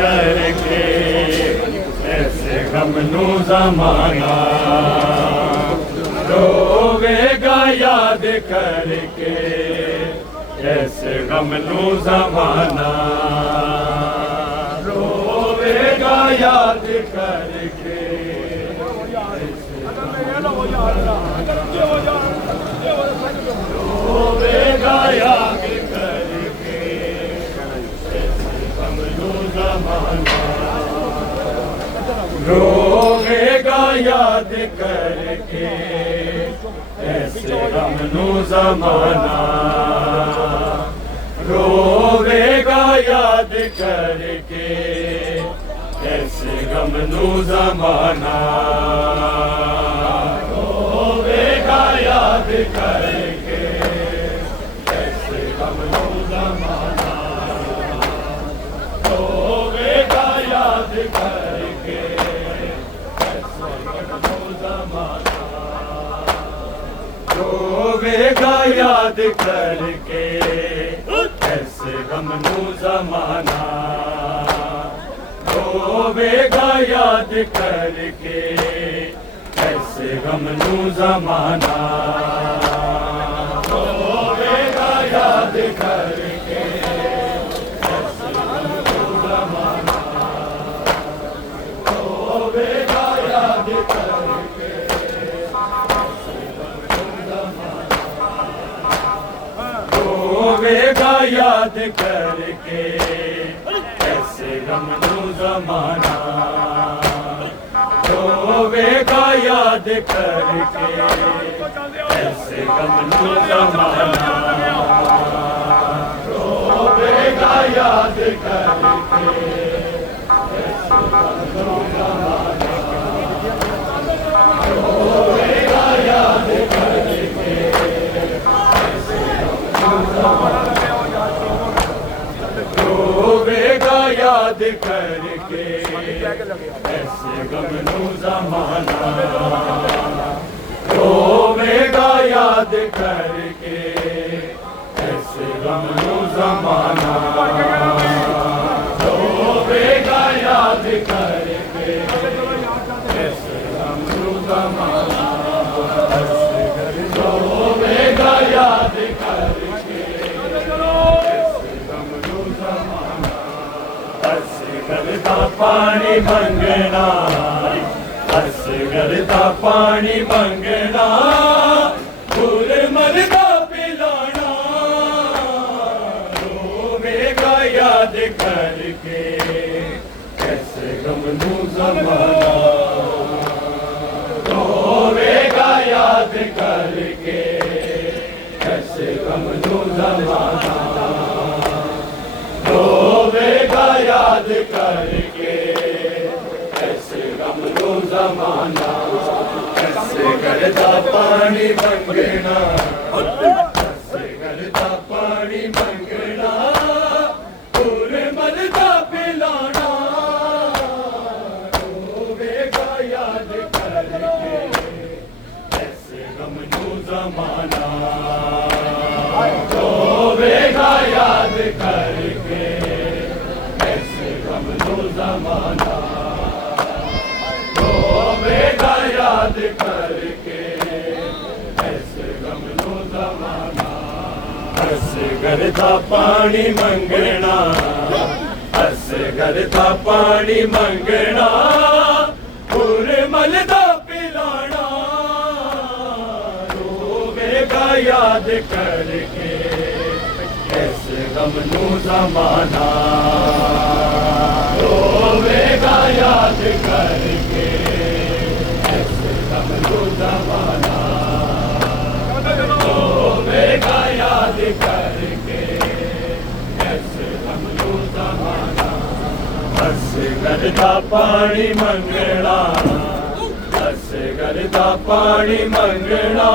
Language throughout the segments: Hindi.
करके ऐसे गम नू ज़माना रोवेगा याद करके ऐसे गम नू ज़माना रोवेगा याद करके रोवेगा याद करके ऐसे गम नू ज़माना रोवेगा याद करके ऐसे गम नू ज़माना रोवेगा याद करके ऐसे गम नू ज़माना रोवेगा याद करके ऐसे गम नू ज़माना रोवेगा याद करके रोवेगा याद करके ऐसे गम नू ज़माना रोवेगा याद करके ऐसे गम नू ज़माना रोवेगा याद करके ऐसे गम नू ज़माना रोवेगा याद करके रोवेगा याद करके ऐसे गम नू ज़माना रोवेगा याद करके ऐसे गम नू ज़माना रोवेगा याद करके ऐसे गम नू ज़माना रोवेगा याद करके रोवेगा याद करके ऐसे गम नू ज़माना रोवेगा याद करके ऐसे गम नू ज़माना रोवेगा याद करके ऐसे गम नू ज़माना रोवेगा याद करके करता पानी मंगना हस करता पानी मंगना फूल मरदा पिलाना रोवेगा याद करके कैसे गम नू ज़माना रोवेगा याद करके कैसे गम नू ज़माना रोवेगा याद करके ऐसे गम नू ज़माना ऐसे करता पानी मंगना ऐसे करता पानी मंगना फूल मरदा पिलाना रोवेगा याद करके ऐसे गम नू ज़माना रोवेगा याद करके ऐसे गम नू ज़माना रोवेगा याद करके ऐसे गम नू ज़माना ऐसे करता पानी मंगना ऐसे करता पानी मंगना पूरे मलदा पिलाना रोवेगा याद करके ऐसे गम नू ज़माना रोवेगा याद करके ऐसे गम नू ज़माना रोवेगा याद करके ऐसे गम नू ज़माना ऐसे करता पानी मंगना ऐसे करता पानी मंगना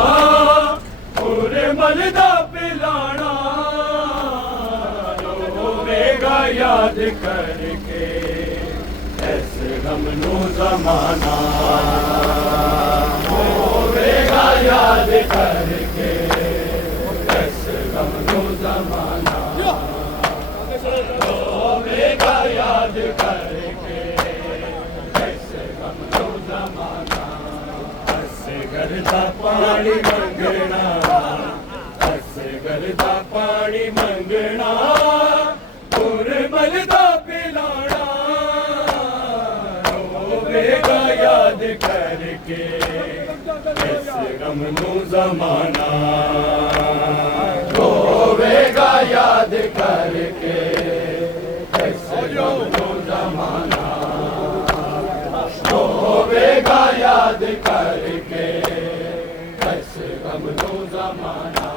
पूरे मलदा पिलाना रोवेगा याद करके ऐसे गम नू ज़माना रोवेगा याद करके ऐसे गम नू ज़माना रोवेगा याद याद करके कैसे गम नो जमाना असगर दा पानी मंगना असगर दा पानी मंगना मुरमल दा पिलाना रोवेगा याद करके कैसे गम नो जमाना रोवेगा याद करके कैसे गम नो जमाना रोवेगा याद करके कैसे गम नो जमाना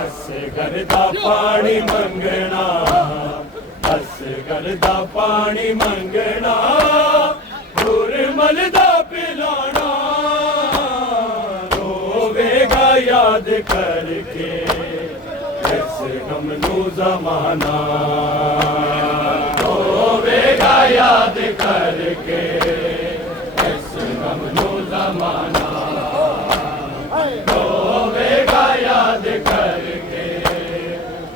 असगर दा पानी मंगना असगर दा पानी मंगना मुरमल दा पिलाना रोवेगा याद करके कैसे गम नो जमाना रोवेगा याद करके कैसे गम नो जमाना रोवेगा याद करके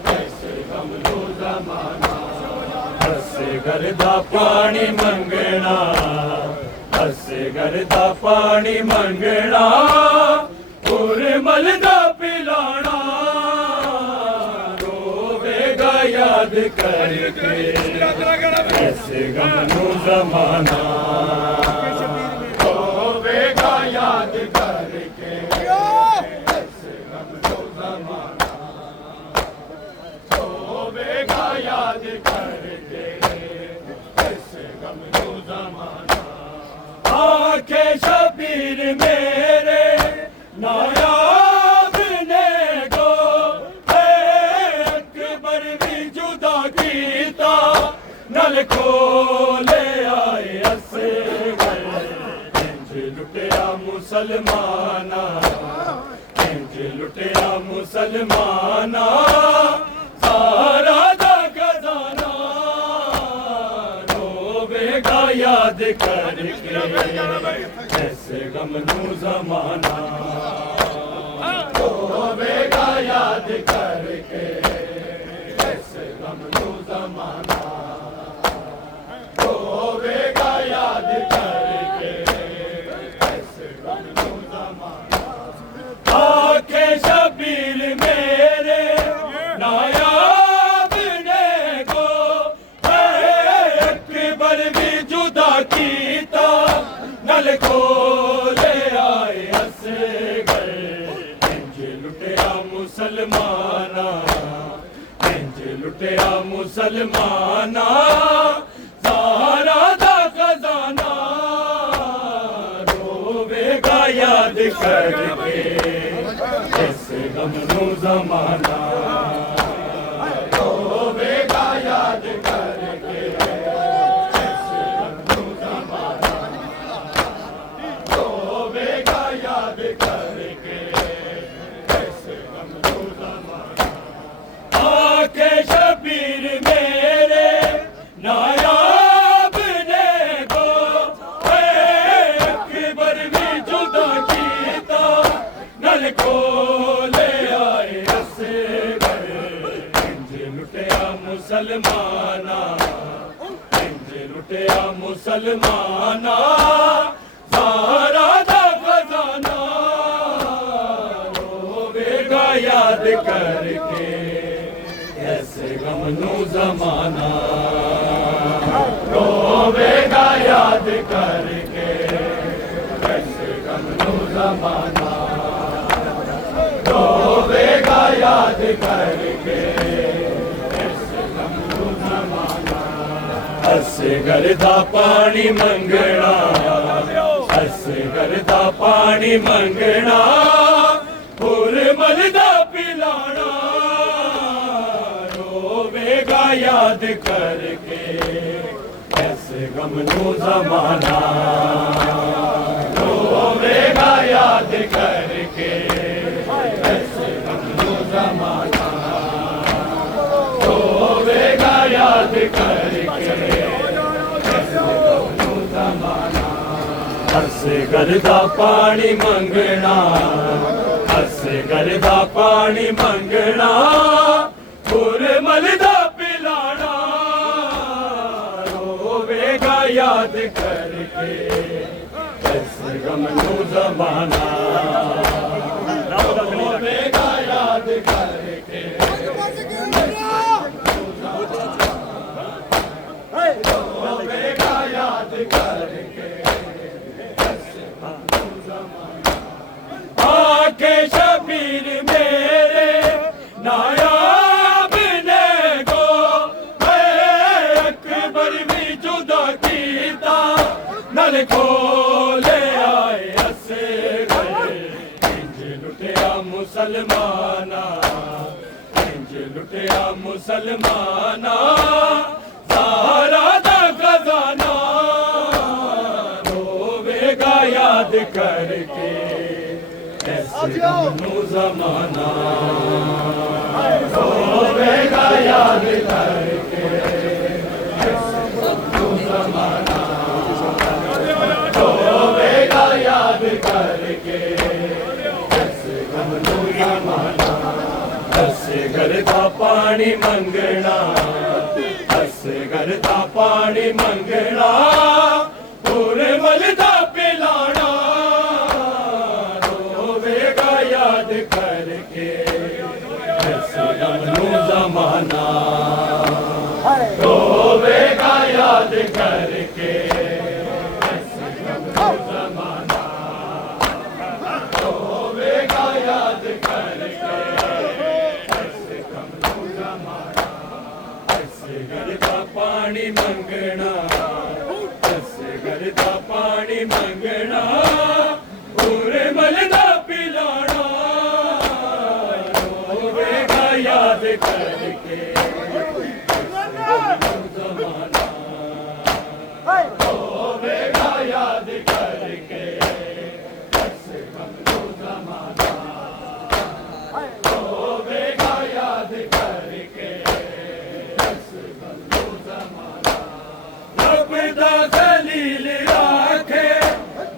कैसे गम नो जमाना असगर दा पानी मंगना असगर दा पानी मंगना मुरमल दा पिलाना रोवेगा याद करके कैसे गम नो जमाना रोवेगा याद करके कैसे गम नो जमाना रोवेगा याद करके कैसे गम नो जमाना आखे शबीर मेरे नायाब ने गो अकबर भी जुदा कीता नल खोले आए असगर इंज लुटिया मुसलमाना इंज लुटिया मुसलमाना सारा दा खजाना रोवेगा याद करके कैसे गम नो जमाना रोवेगा याद करके कैसे गम नो जमाना रोवेगा याद करके कैसे गम नो जमाना आखे शबीर मेरे नायाब ने को अकबर भी जुदा कीता नल खोले आए असगर इंज लुटिया मुसलमाना इंज लुटिया मुसलमाना सारा दा खजाना रोवेगा याद करके कैसे गम नो जमाना रोवेगा याद करके कैसे गम नो जमाना रोवेगा याद करके कैसे गम नो जमाना आके शबीर मेरे नायाब ने को अकबर भी जुदा कीता नल खोले आए असगर इंज लुटिया मुसलमाना इंज लुटिया मुसलमाना सारा दा खजाना रोवेगा याद करके कैसे गम नो जमाना रोवेगा याद करके कैसे गम नो जमाना रोवेगा याद करके कैसे गम नो जमाना असगर दा पानी मंगना असगर दा पानी मंगना मुरमल दा पिलाना रोवेगा याद करके कैसे गम नो जमाना रोवेगा याद करके कैसे गम नो जमाना रोवेगा याद करके कैसे गम नो जमाना असगर दा पानी मंगना असगर दा पानी मंगना मुरमल दा पिलाना होवेगा याद करके इस गम नू ज़माना होवेगा याद करके होवेगा याद करके आके शबीर मेरे नायाब ने गो अकबर भी जुदा कीता नल खोले आए असे गए इंज लुटिया मुसलमाना इंज लुटिया मुसलमाना ज़हरा दा खजाना रोवेगा याद करके नू ज़माना होवेगा याद करके नू ज़माना होवेगा याद करके नू ज़माना असगर दा पानी मंगना असगर दा पानी मंगना पूरे मलदा पिलाना याद करके नू ज़माना होवेगा याद करके नू ज़माना होवेगा याद करके नू ज़माना असगर दा पानी मंगना असगर दा पानी मंगना पूरे मलदा पिलाना होवेगा याद करके ज़माना होवेगा याद करके ज़माना होवेगा याद करके ज़माना रब दा खलील आखे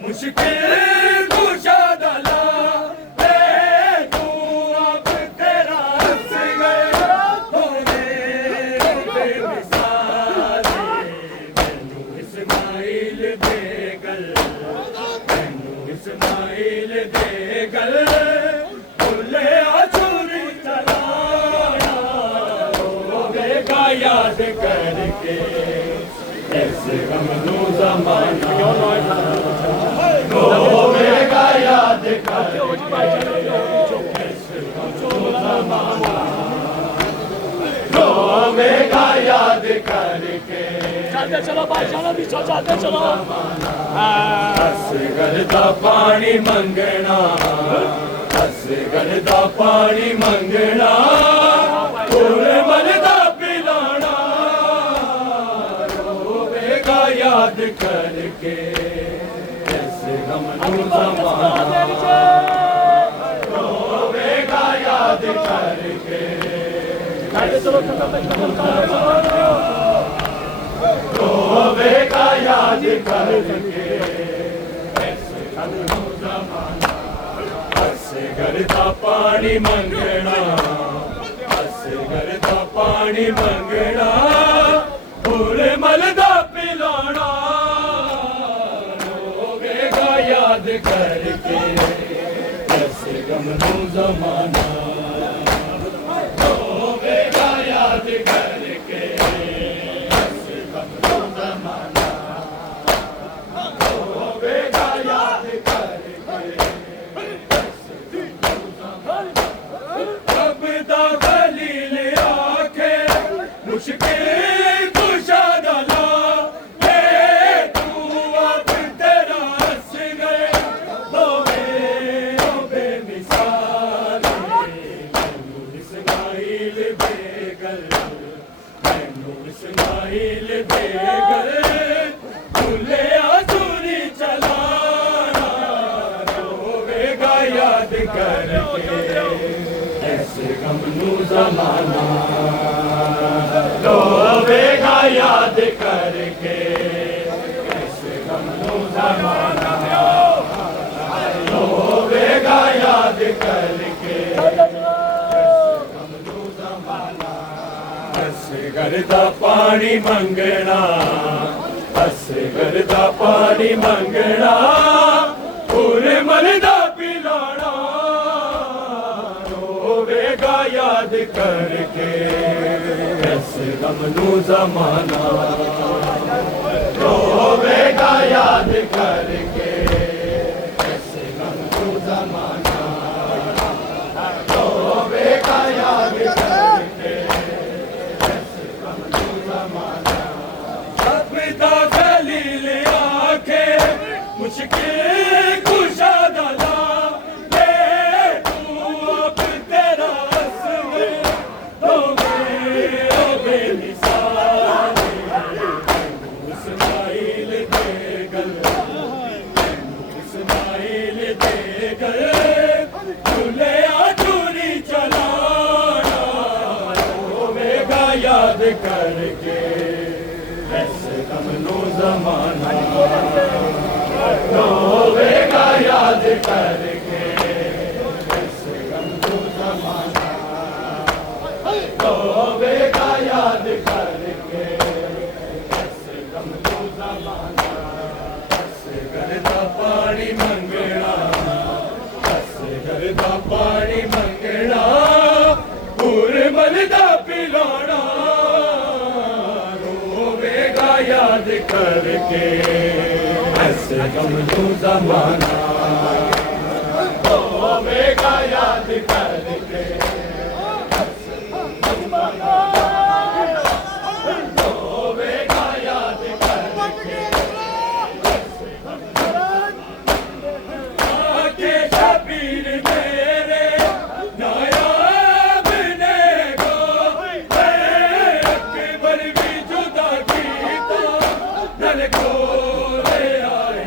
मुश्किल कुशादला तू अब तेरा हंस गए होने बेमिसाल मैनू इस्माइल दे गल मैनू इस्माइल दे गल भुले आछुरी चलाना होवेगा याद करके इस गम नू ज़माना होवेगा याद करके होवेगा याद करके चलो भाई चलो भी चलते चलो असगर दा पानी मंगना असगर दा पानी मंगना पूरे मलदा पिलाना होवेगा याद करके गम नू ज़माना होवेगा याद करके होवेगा याद करके नू ज़माना असगर दा पानी मंगना असगर दा पानी मंगना पूरे मलदा पिलाना याद करके ऐसे गम नू ज़माना होवेगा याद करके ऐसे गम नू ज़माना होवेगा याद करके ऐसे गम नू ज़माना रब दा खलील आखे मुश्किल कुशादला इस्माइल दे गए भूले आछुरी चलाना होवेगा याद करके ऐसे गम नू ज़माना होवेगा याद करके ऐसे गम नू ज़माना होवेगा याद करके असगर दा पानी मंगना पानी मंगना पूरे मलदा पिलाना रोवेगा याद करके इस गम नू ज़माना रोवेगा याद करके इस गम नू ज़माना रोवेगा याद करके इस गम नू ज़माना अपना खलील आके मुश्किल कुशादा ला ले तू अब तेरा असर हो बेमिसाल इस्माइल दे गल इस्माइल दे गल झूले चूरी चलाना रोवेगा याद करके ऐसे गम नो ज़माना रोवेगा याद करके ऐसे गम नो ज़माना रोवेगा याद करके ऐसे गम नो ज़माना ऐसे करदा पानी मंगना ऐसे करदा पानी मंगना पूरे मलदा पिलाना रोवेगा याद करके ऐसे गम नू ज़माना रोवेगा याद करके रोवेगा याद करके आके शबीर मेरे नायाब ने गो अकबर भी जुदा कीता नल कोले आए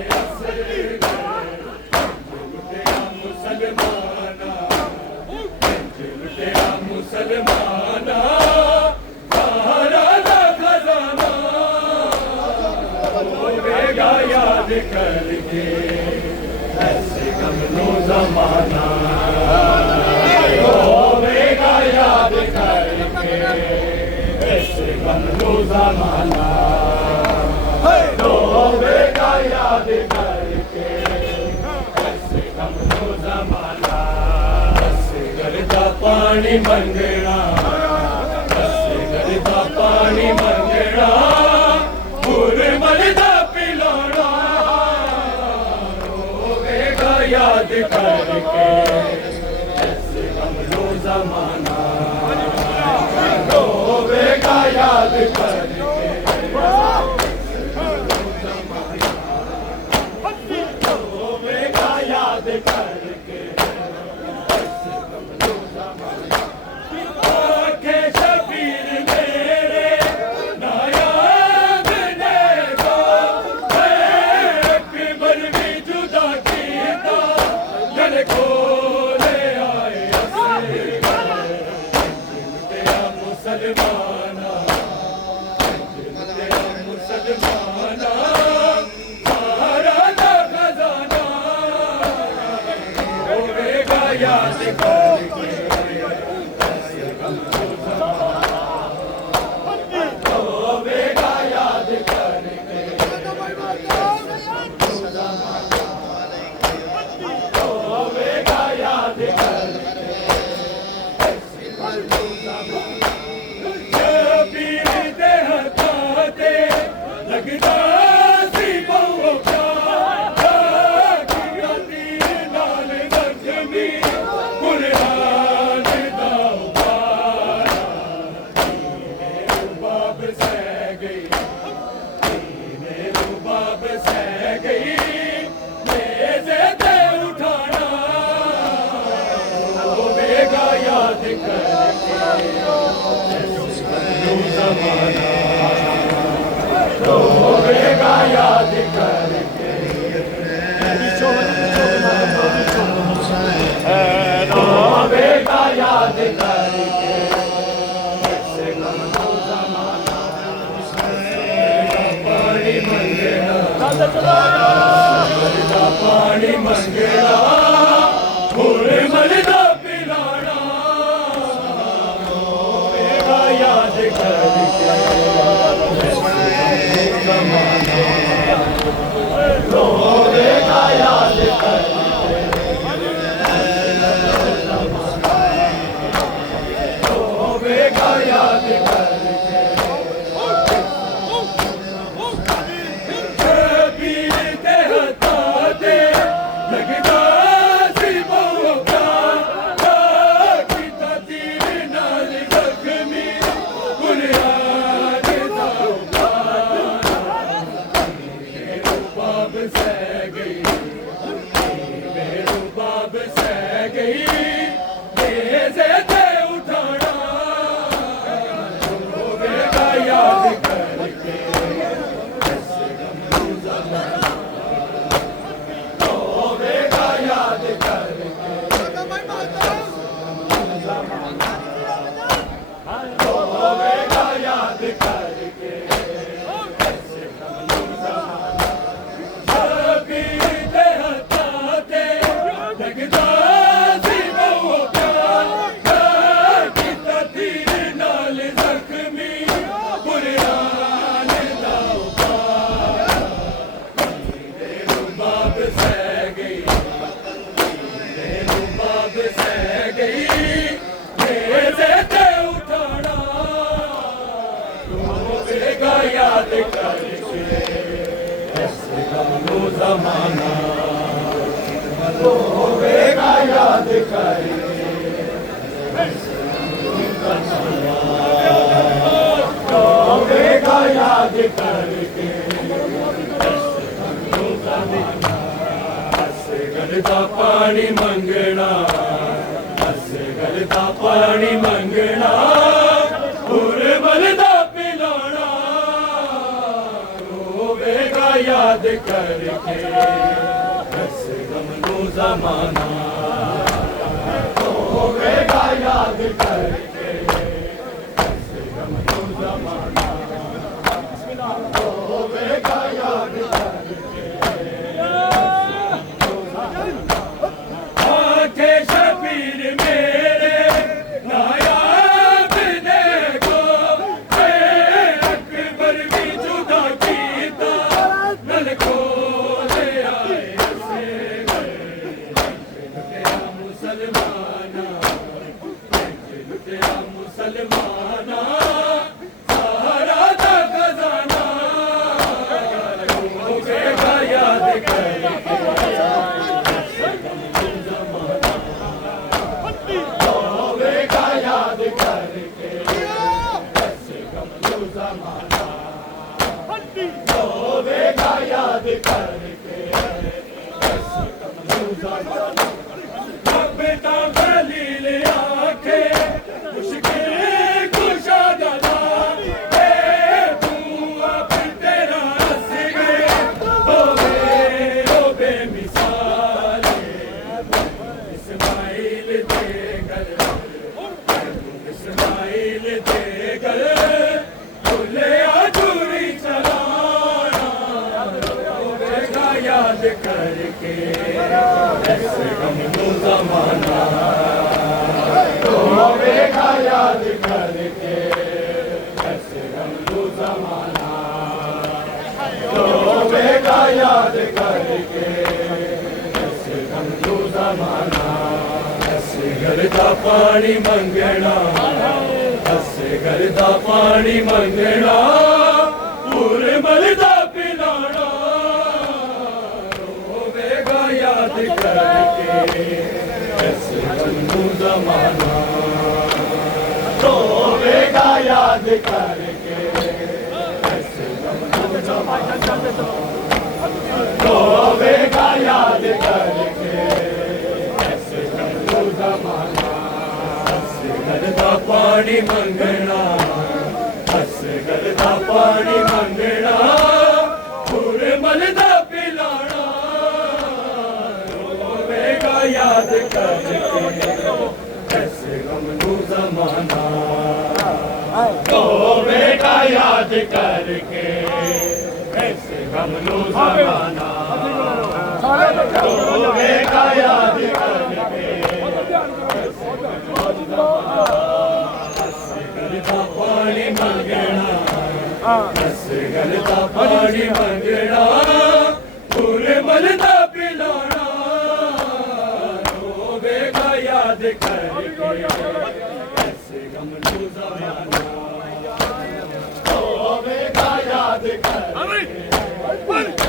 मुसलमाना लुटिया मुसलमाना सहारा दा खजाना रोवेगा याद करके ऐसे गम नो ज़माना रोवेगा याद करके ऐसे गम नो ज़माना रोवेगा याद करके ऐसे गम नो ज़माना ऐसे करदा पानी मंगना ऐसे करदा पानी मंगना पूरे मलदा पिलाना रोवेगा याद करके ऐसे गम नो ज़माना रोवेगा याद करके रोवेगा याद करके आके शबीर मेरे नायाब ने गो अकबर भी जुदा कीता गल खोले आए लुटिया मुसलमाना लुटिया मुसलमाना सहारा दा खजाना रोवेगा याद करके रोवेगा याद करके रोवेगा याद करके शबीर दे हत्था ते लगदा सी बहु प्यार तीर नाल ज़ख्मी कुरान दा उबारा रुबाब सह गई रुबाब सह गई नेज़े ते उठाना रोवेगा याद करके ज़माना रोवेगा याद करके रोवेगा याद करके ऐसे गम नो ज़माना पानी मंगना पानी मंगना पूरे मलदा पिलाना रोवेगा याद करके रोवेगा याद करके असगर दा पानी मंगना असगर दा पानी मंगना उर्वल दा पिलाना रोवेगा याद करके असगम नो जमाना रोवेगा याद करके असगम नो जमाना रोवेगा याद करके आखे शबीर मेरे नायाब देखो अकबर भी जुदा कीता नल खोले आए से लुटिया मुसलमाना लुटिया मुसलमाना सहारा दा खजाना रोवेगा याद करके रोवेगा याद करके असगम नो जमाना रोवेगा याद करके असगम नो जमाना बेटा खलील आखे मुश्किल कुशा गला तू अब तेरा असगे रोवे मिसाल इस्माइल दे गल इस्माइल दे गल भूले आजूरी चलाना रोवेगा याद करके असगम नो जमाना रोवेगा याद करके असगम नो जमाना रोवेगा याद करके असगम नो जमाना असगर दा पानी मंगना असगर दा पानी मंगना उर्वल दा पिलाना रोवेगा याद करके असगम नो जमाना रोवेगा याद करके असगम नो जमाना रोवेगा याद करके असगम नो जमाना असगर दा पानी मंगना असगर दा पानी मंगना उर्वल दा पिलाना रोवेगा याद करके असगम नो जमाना रोवेगा याद करके असगम नो जमाना रोवेगा याद करके असगर दा पानी मंगना असगर दा पानी मंगना उर्वल दा पिलाना रोवेगा याद करके असगम नो जमाना रोवेगा याद करके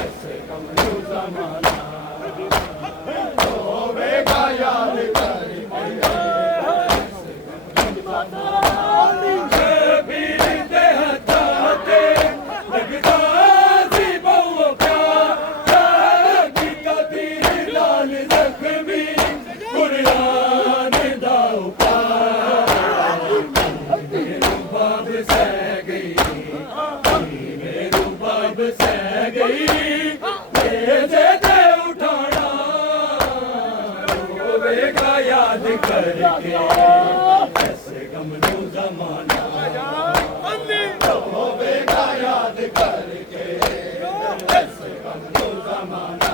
असगम नो जमाना रोवेगा याद करके शबीर दे हथाते लगदा सी बहु प्यार कीता तीर लाल जख्मी कुरान दा उपार मेरू बाब सह गई मेरू बाब सह गई तेरे दे उठाना रोवेगा याद करके असगम नो जमाना रोवेगा याद करके असगम नो जमाना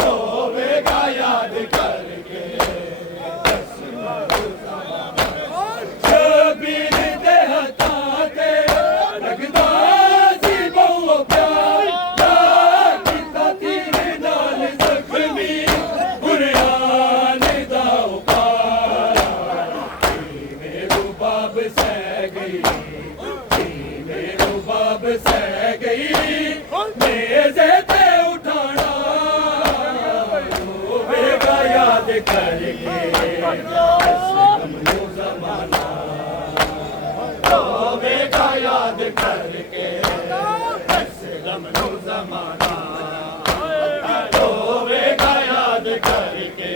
रोवेगा याद करके असगम नो जमाना शबीर दे हथाते लगदा सी बहु प्यार कीता तीर नाल जख्मी कुरान दा उपार मेरू बाब सह गई मेरू बाब सह गई मेज़े ते उठाना रोवेगा याद करके ਜ਼ਮਾਨਾ ਹੋਵੇਗਾ ਯਾਦ ਕਰਕੇ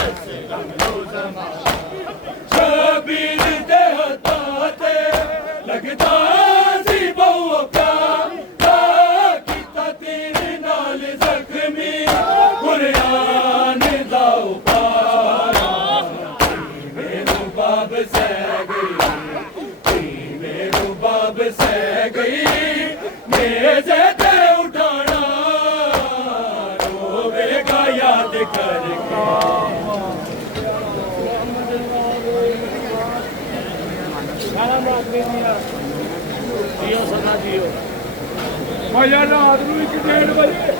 ਇਸ ਗਮ ਨੂੰ ਜ਼ਮਾਨਾ ਸ਼ਬੀਰ ਦੇ ਹੱਥਾਂ ਤੇ ਲੱਗਦਾ ਸੀ ਬਹੁ ਪਿਆਰ ਕੀਤਾ ਤੇਰੇ ਨਾਲ ਜ਼ਖਮੀ ਕੁਰਆਨ ਦਾ ਉਪਾਰਾ ਮੈਨੂੰ ਬਾਬ ਸਹਿ ਗਈ ਮੈਨੂੰ ਬਾਬ ਸਹਿ ਗਈ ਮੇਜ਼ੇ ਤੇ ਉਠਾਣਾ ਰੋਵੇਗਾ ਯਾਦ ਕਰਕੇ जियो सना जियो ਭਾਈ ਰਾਤ ਨੂੰ 1:30 ਵਜੇ